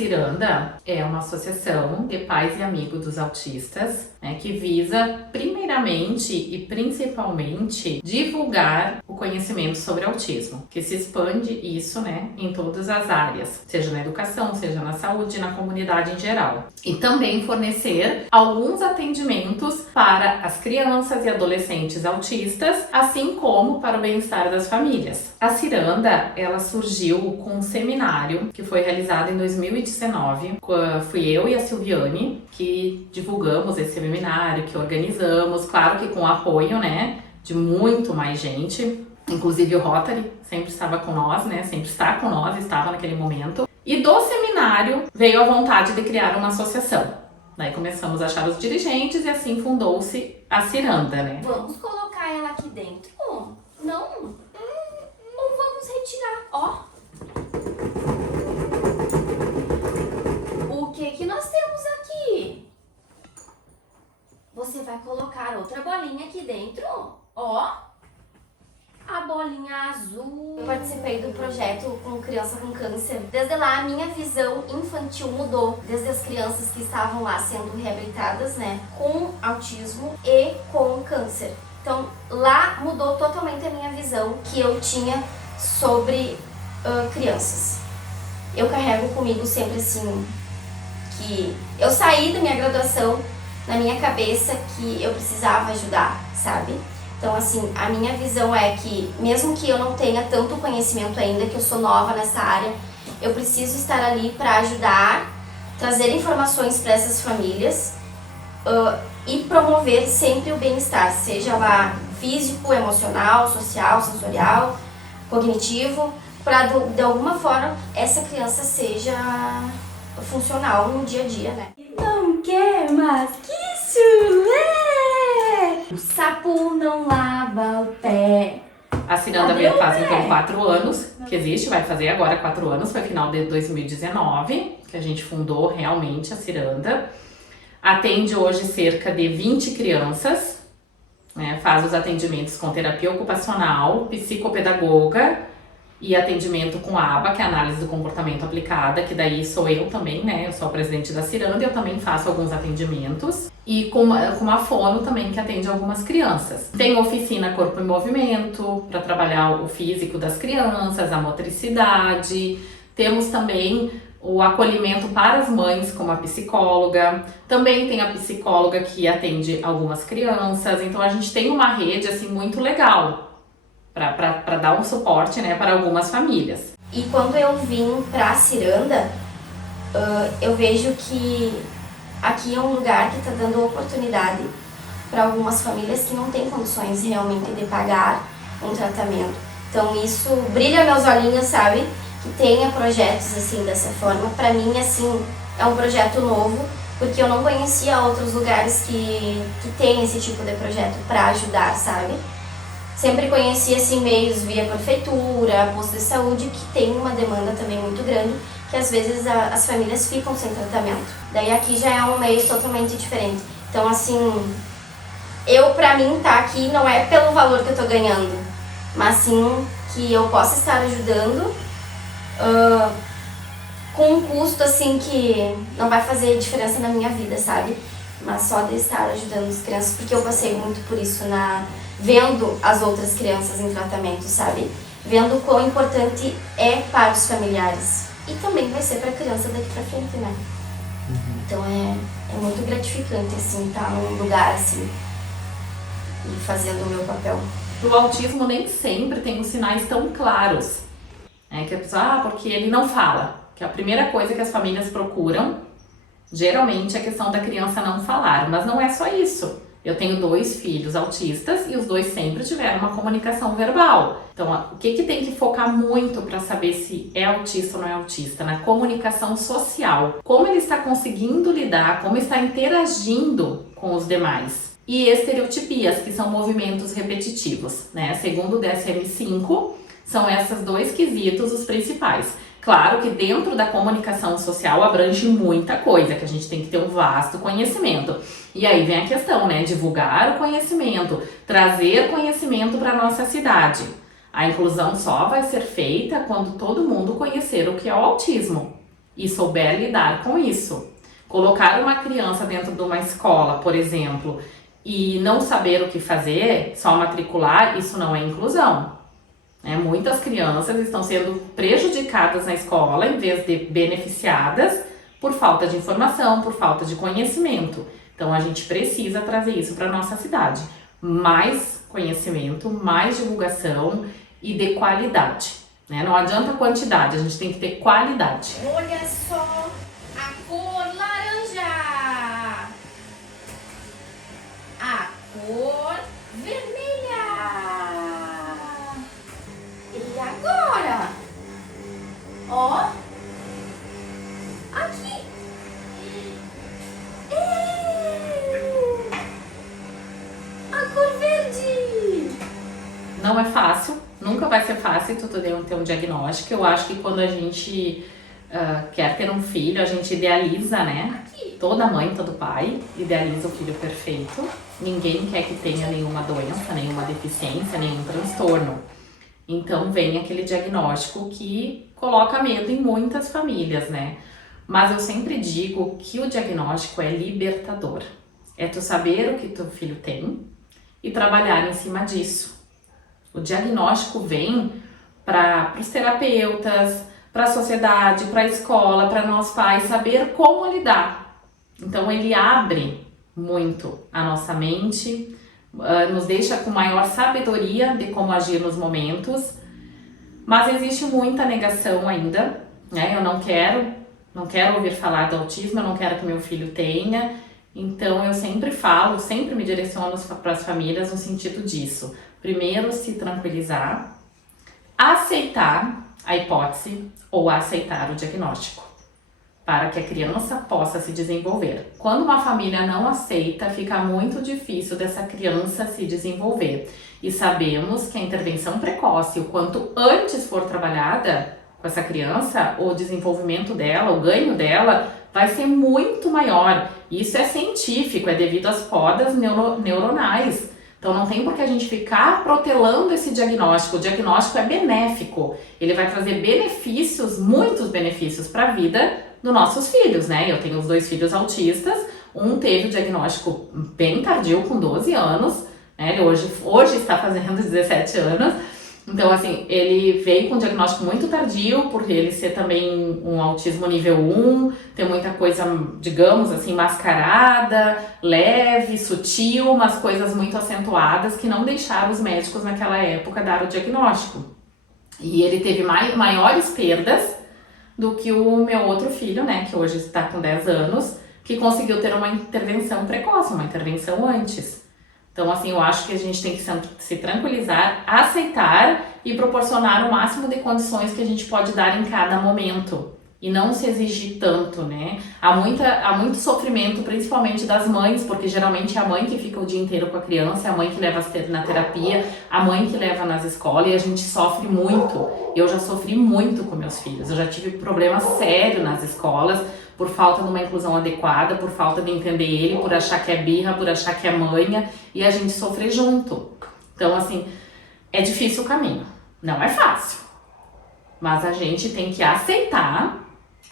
Ciranda é uma associação de pais e amigos dos autistas, né, que visa primeiramente e principalmente divulgar o conhecimento sobre autismo, que se expande isso, né, em todas as áreas, seja na educação, seja na saúde, na comunidade em geral. E também fornecer alguns atendimentos para as crianças e adolescentes autistas, assim como para o bem-estar das famílias. A Ciranda, ela surgiu com um seminário que foi realizado em 2019. Fui eu e a Silviane que divulgamos esse seminário, que organizamos, claro que com apoio, né, de muito mais gente. Inclusive o Rotary sempre estava com nós, né, sempre está com nós, estava naquele momento. E do seminário veio a vontade de criar uma associação. Daí começamos a achar os dirigentes e assim fundou-se a Ciranda, né? Vamos colocar ela aqui dentro? Não? Ou vamos retirar? Ó. O que nós temos aqui? Você vai colocar outra bolinha aqui dentro? Ó. A bolinha azul. Eu participei do projeto com criança com câncer. Desde lá, a minha visão infantil mudou. Desde as crianças que estavam lá sendo reabilitadas, né, com autismo e com câncer. Então, lá mudou totalmente a minha visão que eu tinha sobre crianças. Eu carrego comigo sempre assim, que eu saí da minha graduação na minha cabeça que eu precisava ajudar, sabe? Então, assim, a minha visão é que, mesmo que eu não tenha tanto conhecimento ainda, que eu sou nova nessa área, eu preciso estar ali para ajudar, trazer informações para essas famílias e promover sempre o bem-estar, seja lá físico, emocional, social, sensorial, cognitivo, para de alguma forma essa criança seja funcional no dia a dia, né? Não quer mais que chulé! O sapo não lava o pé. A Ciranda faz então 4 anos que existe, vai fazer agora 4 anos, foi final de 2019 que a gente fundou realmente a Ciranda. Atende hoje cerca de 20 crianças, né? Faz os atendimentos com terapia ocupacional, psicopedagoga e atendimento com ABA, que é a análise do comportamento aplicada, que daí sou eu também, né? Eu sou a presidente da Ciranda e eu também faço alguns atendimentos. E com a fono também, que atende algumas crianças. Tem oficina Corpo em Movimento, para trabalhar o físico das crianças, a motricidade. Temos também o acolhimento para as mães com a psicóloga. Também tem a psicóloga que atende algumas crianças. Então a gente tem uma rede assim muito legal para dar um suporte, né, para algumas famílias. E quando eu vim para a Ciranda, eu vejo que aqui é um lugar que está dando oportunidade para algumas famílias que não têm condições realmente de pagar um tratamento. Então isso brilha meus olhinhos, sabe? Que tenha projetos assim dessa forma. Para mim, assim, é um projeto novo, porque eu não conhecia outros lugares que tem esse tipo de projeto para ajudar, sabe? Sempre conheci assim meios via prefeitura, posto de saúde, que tem uma demanda também muito grande, que às vezes as famílias ficam sem tratamento. Daí aqui já é um meio totalmente diferente. Então assim, pra mim tá aqui não é pelo valor que eu tô ganhando, mas sim que eu possa estar ajudando com um custo assim que não vai fazer diferença na minha vida, sabe? Mas só de estar ajudando as crianças, porque eu passei muito por isso vendo as outras crianças em tratamento, sabe? Vendo o quão importante é para os familiares. E também vai ser para a criança daqui para frente, né? Então é muito gratificante, assim, estar num lugar assim e fazendo o meu papel. O autismo nem sempre tem os sinais tão claros, né? Que a pessoa, porque ele não fala. Que a primeira coisa que as famílias procuram, geralmente, é a questão da criança não falar. Mas não é só isso. Eu tenho 2 filhos autistas e os 2 sempre tiveram uma comunicação verbal. Então, o que tem que focar muito para saber se é autista ou não é autista? Na comunicação social. Como ele está conseguindo lidar, como está interagindo com os demais. E estereotipias, que são movimentos repetitivos, né? Segundo o DSM-5, são esses 2 quesitos os principais. Claro que dentro da comunicação social abrange muita coisa, que a gente tem que ter um vasto conhecimento. E aí vem a questão, né? Divulgar o conhecimento, trazer conhecimento para a nossa cidade. A inclusão só vai ser feita quando todo mundo conhecer o que é o autismo. e souber lidar com isso. Colocar uma criança dentro de uma escola, por exemplo, e não saber o que fazer, só matricular, isso não é inclusão. Muitas crianças estão sendo prejudicadas na escola em vez de beneficiadas por falta de informação, por falta de conhecimento. Então a gente precisa trazer isso para a nossa cidade. Mais conhecimento, mais divulgação e de qualidade. Não adianta quantidade, a gente tem que ter qualidade. Olha só a cor laranja, a cor vermelha. E agora? Ó, aqui. A cor verde. Não é fácil, nunca vai ser fácil tu ter um diagnóstico. Eu acho que quando a gente quer ter um filho, a gente idealiza, né? Toda mãe, todo pai idealiza o filho perfeito. Ninguém quer que tenha nenhuma doença, nenhuma deficiência, nenhum transtorno. Então vem aquele diagnóstico que coloca medo em muitas famílias, né? Mas eu sempre digo que o diagnóstico é libertador. É tu saber o que teu filho tem e trabalhar em cima disso. O diagnóstico vem para os terapeutas, para a sociedade, para a escola, para nós pais, saber como lidar. Então ele abre muito a nossa mente, nos deixa com maior sabedoria de como agir nos momentos, mas existe muita negação ainda, né? Eu não quero ouvir falar do autismo, eu não quero que meu filho tenha. Então eu sempre falo, sempre me direciono para as famílias no sentido disso. Primeiro, se tranquilizar, aceitar a hipótese ou aceitar o diagnóstico, para que a criança possa se desenvolver. Quando uma família não aceita, fica muito difícil dessa criança se desenvolver. E sabemos que a intervenção precoce, o quanto antes for trabalhada com essa criança, o desenvolvimento dela, o ganho dela, vai ser muito maior. Isso é científico, é devido às podas neuronais. Então não tem por que a gente ficar protelando esse diagnóstico. O diagnóstico é benéfico. Ele vai trazer benefícios, muitos benefícios para a vida dos nossos filhos, né? Eu tenho os 2 filhos autistas. Um teve o diagnóstico bem tardio, com 12 anos. Né? Ele hoje está fazendo 17 anos. Então, assim, ele veio com um diagnóstico muito tardio, por ele ser também um autismo nível 1, tem muita coisa, digamos assim, mascarada, leve, sutil, mas coisas muito acentuadas que não deixaram os médicos naquela época dar o diagnóstico. E ele teve maiores perdas do que o meu outro filho, né, que hoje está com 10 anos, que conseguiu ter uma intervenção precoce, uma intervenção antes. Então, assim, eu acho que a gente tem que se tranquilizar, aceitar e proporcionar o máximo de condições que a gente pode dar em cada momento. E não se exigir tanto, né? Há muito sofrimento, principalmente das mães, porque geralmente é a mãe que fica o dia inteiro com a criança, é a mãe que leva na terapia, a mãe que leva nas escolas, e a gente sofre muito. Eu já sofri muito com meus filhos, eu já tive problemas sérios nas escolas, por falta de uma inclusão adequada, por falta de entender ele, por achar que é birra, por achar que é manha, e a gente sofre junto. Então, assim, é difícil o caminho, não é fácil, mas a gente tem que aceitar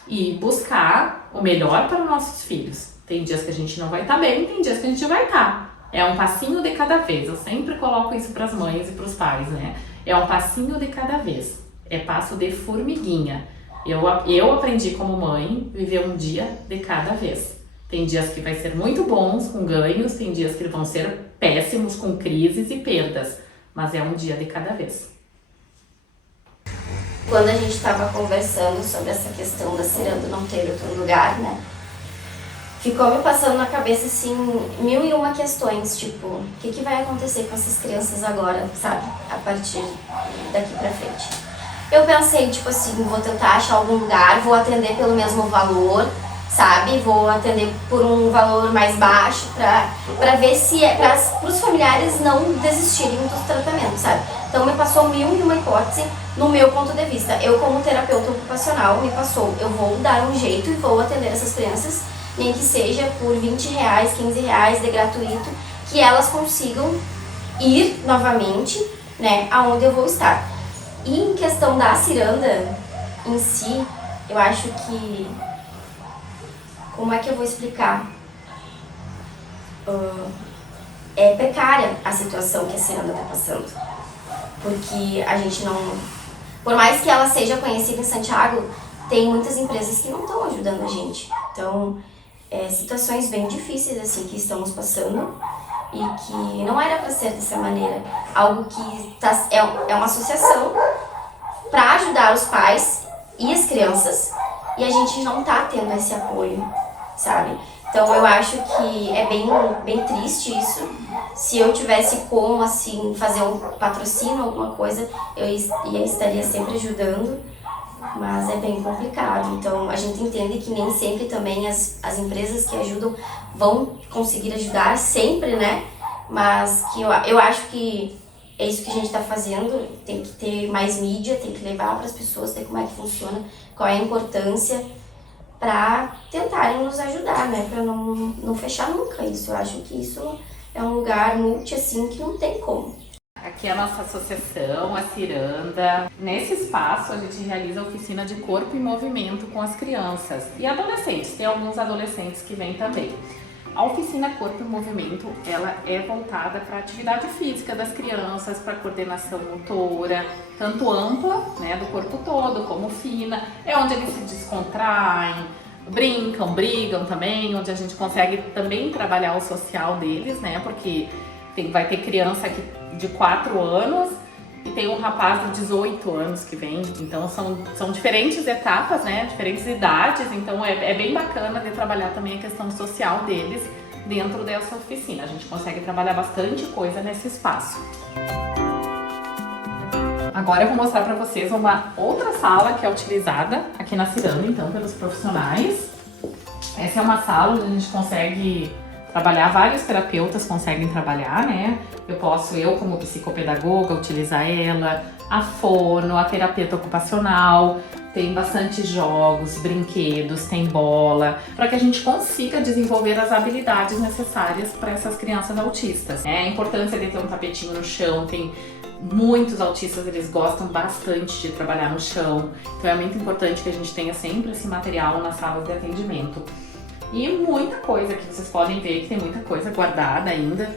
e buscar o melhor para os nossos filhos. Tem dias que a gente não vai estar bem, tem dias que a gente vai estar. É um passinho de cada vez, eu sempre coloco isso para as mães e para os pais, né? É um passinho de cada vez, é passo de formiguinha. Eu aprendi como mãe, viver um dia de cada vez. Tem dias que vai ser muito bons, com ganhos, tem dias que vão ser péssimos, com crises e perdas, mas é um dia de cada vez. Quando a gente estava conversando sobre essa questão da ciranda não ter outro lugar, né? Ficou me passando na cabeça, assim, 1001 questões, tipo, o que vai acontecer com essas crianças agora, sabe? A partir daqui pra frente. Eu pensei, tipo assim, vou tentar achar algum lugar, vou atender pelo mesmo valor, sabe? Vou atender por um valor mais baixo pra ver se é para os familiares não desistirem do tratamento, sabe? Então me passou 1001 hipóteses no meu ponto de vista. Eu, como terapeuta ocupacional, me passou, eu vou dar um jeito e vou atender essas crianças, nem que seja por R$20, R$15 de gratuito, que elas consigam ir novamente, né, aonde eu vou estar. E em questão da ciranda em si, eu acho que... Como é que eu vou explicar? É precária a situação que a Ciranda está passando. Porque a gente não... Por mais que ela seja conhecida em Santiago, tem muitas empresas que não estão ajudando a gente. Então, situações bem difíceis assim que estamos passando e que não era para ser dessa maneira. Algo que é uma associação para ajudar os pais e as crianças e a gente não está tendo esse apoio, sabe? Então eu acho que é bem triste isso. Se eu tivesse como, assim, fazer um patrocínio, alguma coisa, eu estaria sempre ajudando, mas é bem complicado. Então a gente entende que nem sempre também as empresas que ajudam vão conseguir ajudar sempre, né? Mas que eu acho que é isso que a gente está fazendo, tem que ter mais mídia, tem que levar para as pessoas, ver como é que funciona, qual é a importância, para tentarem nos ajudar, né? Para não fechar nunca isso. Eu acho que isso é um lugar multi, assim, que não tem como. Aqui é a nossa associação, a Ciranda. Nesse espaço a gente realiza oficina de corpo e movimento com as crianças e adolescentes. Tem alguns adolescentes que vêm também. A oficina Corpo e Movimento, ela é voltada para a atividade física das crianças, para coordenação motora, tanto ampla, né, do corpo todo, como fina. É onde eles se descontraem, brincam, brigam também, onde a gente consegue também trabalhar o social deles, né, porque vai ter criança aqui de 4 anos e tem um rapaz de 18 anos que vem, então são diferentes etapas, né, diferentes idades, então é bem bacana de trabalhar também a questão social deles dentro dessa oficina. A gente consegue trabalhar bastante coisa nesse espaço. Agora eu vou mostrar para vocês uma outra sala que é utilizada aqui na Ciranda, então, pelos profissionais. Essa é uma sala onde a gente consegue trabalhar, vários terapeutas conseguem trabalhar, né? Eu como psicopedagoga, utilizar ela, a fono, a terapeuta ocupacional, tem bastante jogos, brinquedos, tem bola, para que a gente consiga desenvolver as habilidades necessárias para essas crianças autistas. A importância de ter um tapetinho no chão, tem muitos autistas, eles gostam bastante de trabalhar no chão, então é muito importante que a gente tenha sempre esse material nas salas de atendimento. E muita coisa que vocês podem ver que tem muita coisa guardada ainda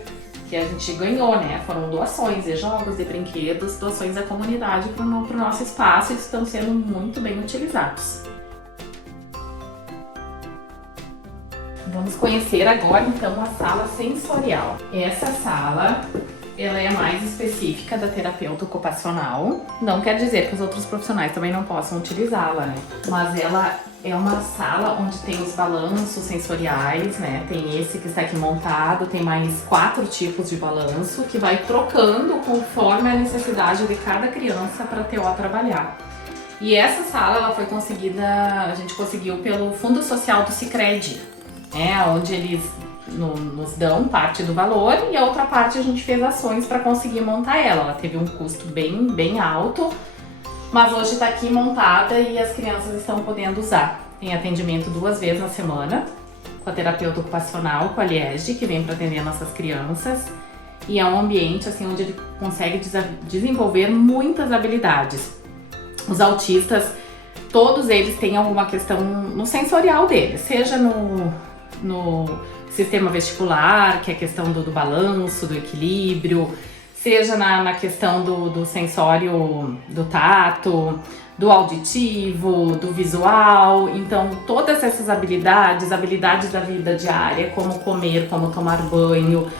que a gente ganhou, né? Foram doações de jogos, de brinquedos, doações da comunidade para o nosso espaço e estão sendo muito bem utilizados. Vamos conhecer agora então a sala sensorial. Essa sala, ela é mais específica da terapeuta ocupacional. Não quer dizer que os outros profissionais também não possam utilizá-la, né? Mas ela é uma sala onde tem os balanços sensoriais, né? Tem esse que está aqui montado, tem mais 4 tipos de balanço que vai trocando conforme a necessidade de cada criança para TO trabalhar. E essa sala ela foi conseguida, a gente conseguiu pelo Fundo Social do Sicredi, né? Onde eles nos dão parte do valor e a outra parte a gente fez ações para conseguir montar ela. Ela teve um custo bem alto, mas hoje está aqui montada e as crianças estão podendo usar. Tem atendimento 2 vezes na semana, com a terapeuta ocupacional, com a Liege, que vem para atender nossas crianças. E é um ambiente assim, onde ele consegue desenvolver muitas habilidades. Os autistas, todos eles têm alguma questão no sensorial deles, seja no sistema vestibular, que é a questão do balanço, do equilíbrio, seja na questão do sensório, do tato, do auditivo, do visual. Então, todas essas habilidades da vida diária, como comer, como tomar banho,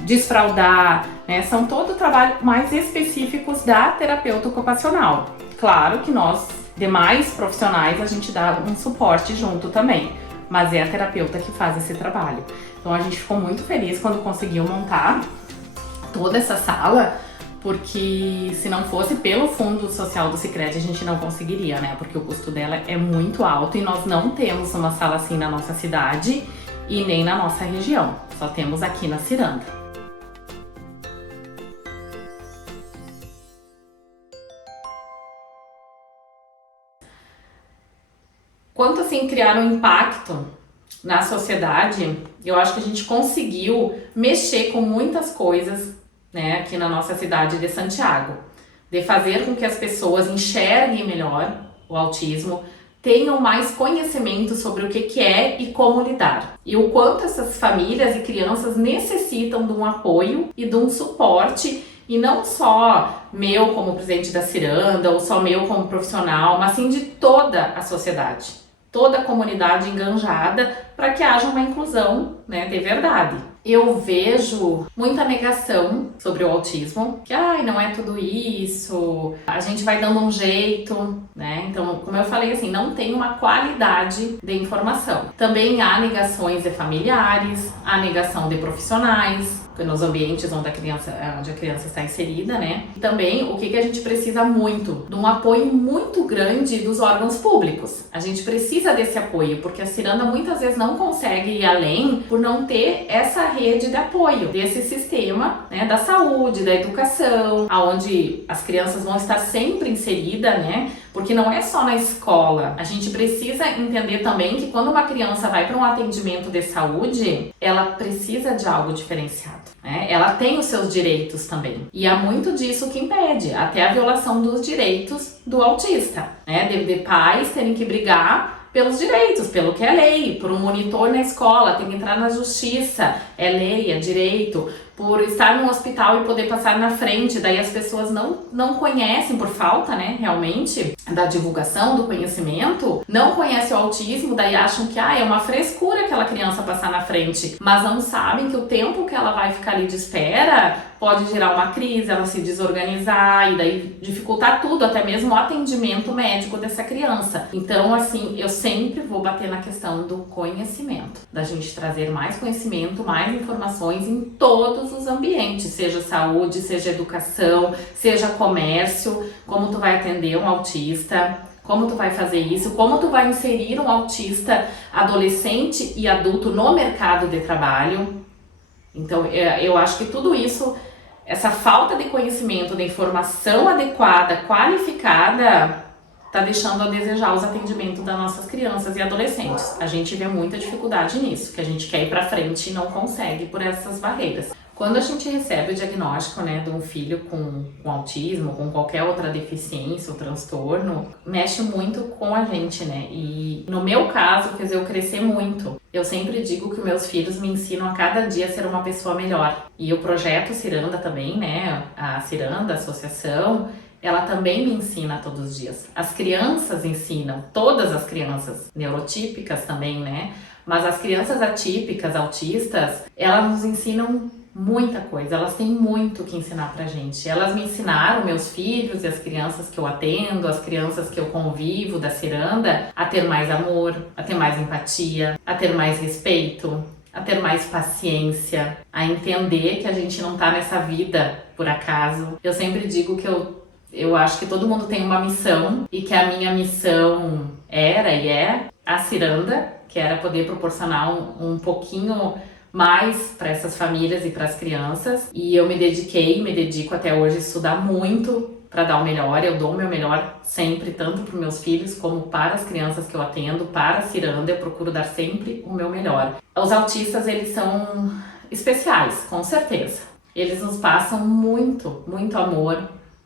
desfraldar, né, são todo trabalho mais específicos da terapeuta ocupacional. Claro que nós, demais profissionais, a gente dá um suporte junto também, mas é a terapeuta que faz esse trabalho. Então, a gente ficou muito feliz quando conseguiu montar toda essa sala, porque se não fosse pelo Fundo Social do Sicredi a gente não conseguiria, né? Porque o custo dela é muito alto e nós não temos uma sala assim na nossa cidade e nem na nossa região, só temos aqui na Ciranda. Quanto assim criar um impacto na sociedade, eu acho que a gente conseguiu mexer com muitas coisas, né, aqui na nossa cidade de Santiago, de fazer com que as pessoas enxerguem melhor o autismo, tenham mais conhecimento sobre o que é e como lidar. E o quanto essas famílias e crianças necessitam de um apoio e de um suporte, e não só meu como presidente da Ciranda, ou só meu como profissional, mas sim de toda a sociedade, toda a comunidade enganjada, para que haja uma inclusão, né, de verdade. Eu vejo muita negação sobre o autismo, que não é tudo isso, a gente vai dando um jeito, né? Então, como eu falei, assim, não tem uma qualidade de informação. Também há negações de familiares, há negação de profissionais, nos ambientes onde a criança está inserida, né? E também o que a gente precisa muito, de um apoio muito grande dos órgãos públicos. A gente precisa desse apoio, porque a Ciranda muitas vezes não consegue ir além por não ter essa rede de apoio desse sistema, né, da saúde, da educação, aonde as crianças vão estar sempre inseridas, né? Porque não é só na escola. A gente precisa entender também que quando uma criança vai para um atendimento de saúde, ela precisa de algo diferenciado, né? Ela tem os seus direitos também. E há muito disso que impede, até a violação dos direitos do autista, né? De pais terem que brigar pelos direitos, pelo que é lei, por um monitor na escola, tem que entrar na justiça, é lei, é direito, por estar no hospital e poder passar na frente, daí as pessoas não conhecem, por falta, né, realmente, da divulgação, do conhecimento, não conhecem o autismo, daí acham que é uma frescura aquela criança passar na frente, mas não sabem que o tempo que ela vai ficar ali de espera pode gerar uma crise, ela se desorganizar e daí dificultar tudo, até mesmo o atendimento médico dessa criança. Então, assim, eu sempre vou bater na questão do conhecimento, da gente trazer mais conhecimento, mais informações em todos os ambientes, seja saúde, seja educação, seja comércio, como tu vai atender um autista, como tu vai fazer isso, como tu vai inserir um autista adolescente e adulto no mercado de trabalho. Então, eu acho que tudo isso, essa falta de conhecimento, de informação adequada, qualificada, tá deixando a desejar os atendimentos das nossas crianças e adolescentes. A gente vê muita dificuldade nisso, que a gente quer ir pra frente e não consegue por essas barreiras. Quando a gente recebe o diagnóstico, né, de um filho com autismo, com qualquer outra deficiência ou transtorno, mexe muito com a gente, né? E no meu caso, fez eu crescer muito. Eu sempre digo que meus filhos me ensinam a cada dia a ser uma pessoa melhor. E o projeto Ciranda também, né, a Ciranda, a associação, ela também me ensina todos os dias. As crianças ensinam, todas as crianças, neurotípicas também, né? Mas as crianças atípicas, autistas, elas nos ensinam muita coisa, elas têm muito que ensinar pra gente. Elas me ensinaram, meus filhos e as crianças que eu atendo, as crianças que eu convivo da Ciranda, a ter mais amor, a ter mais empatia, a ter mais respeito, a ter mais paciência, a entender que a gente não tá nessa vida por acaso. Eu sempre digo que eu acho que todo mundo tem uma missão e que a minha missão era e é a Ciranda, que era poder proporcionar um pouquinho mais para essas famílias e para as crianças. E eu me dedico até hoje a estudar muito para dar o melhor. Eu dou o meu melhor sempre, tanto para os meus filhos como para as crianças que eu atendo, para a Ciranda, eu procuro dar sempre o meu melhor. Os autistas, eles são especiais, com certeza. Eles nos passam muito, muito amor,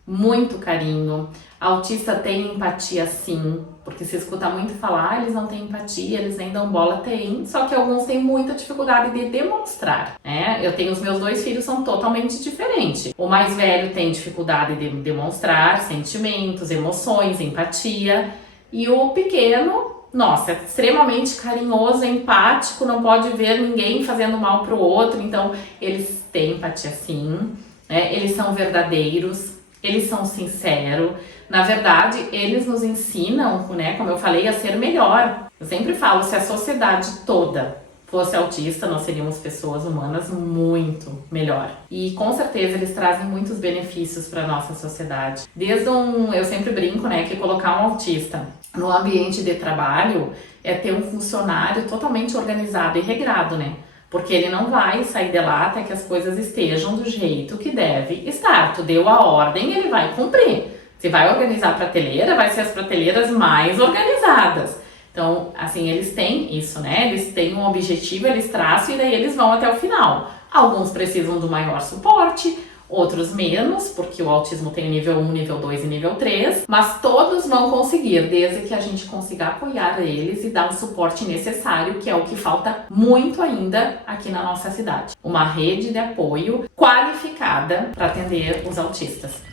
muito carinho. A autista tem empatia sim, porque se escuta muito falar, eles não têm empatia, eles nem dão bola, tem, só que alguns têm muita dificuldade de demonstrar, né? Eu tenho os meus dois filhos, são totalmente diferentes. O mais velho tem dificuldade de demonstrar sentimentos, emoções, empatia, e o pequeno, nossa, é extremamente carinhoso, empático, não pode ver ninguém fazendo mal pro outro, então eles têm empatia sim, né? Eles são verdadeiros, eles são sinceros. Na verdade, eles nos ensinam, né, como eu falei, a ser melhor. Eu sempre falo, se a sociedade toda fosse autista, nós seríamos pessoas humanas muito melhor. E com certeza eles trazem muitos benefícios para nossa sociedade. Eu sempre brinco, né, que colocar um autista no ambiente de trabalho é ter um funcionário totalmente organizado e regrado, né? Porque ele não vai sair de lá até que as coisas estejam do jeito que deve estar. Tu deu a ordem, ele vai cumprir. Se vai organizar a prateleira, vai ser as prateleiras mais organizadas. Então, assim, eles têm isso, né? Eles têm um objetivo, eles traçam e daí eles vão até o final. Alguns precisam do maior suporte, outros menos, porque o autismo tem nível 1, nível 2 e nível 3, mas todos vão conseguir, desde que a gente consiga apoiar eles e dar o suporte necessário, que é o que falta muito ainda aqui na nossa cidade. Uma rede de apoio qualificada para atender os autistas.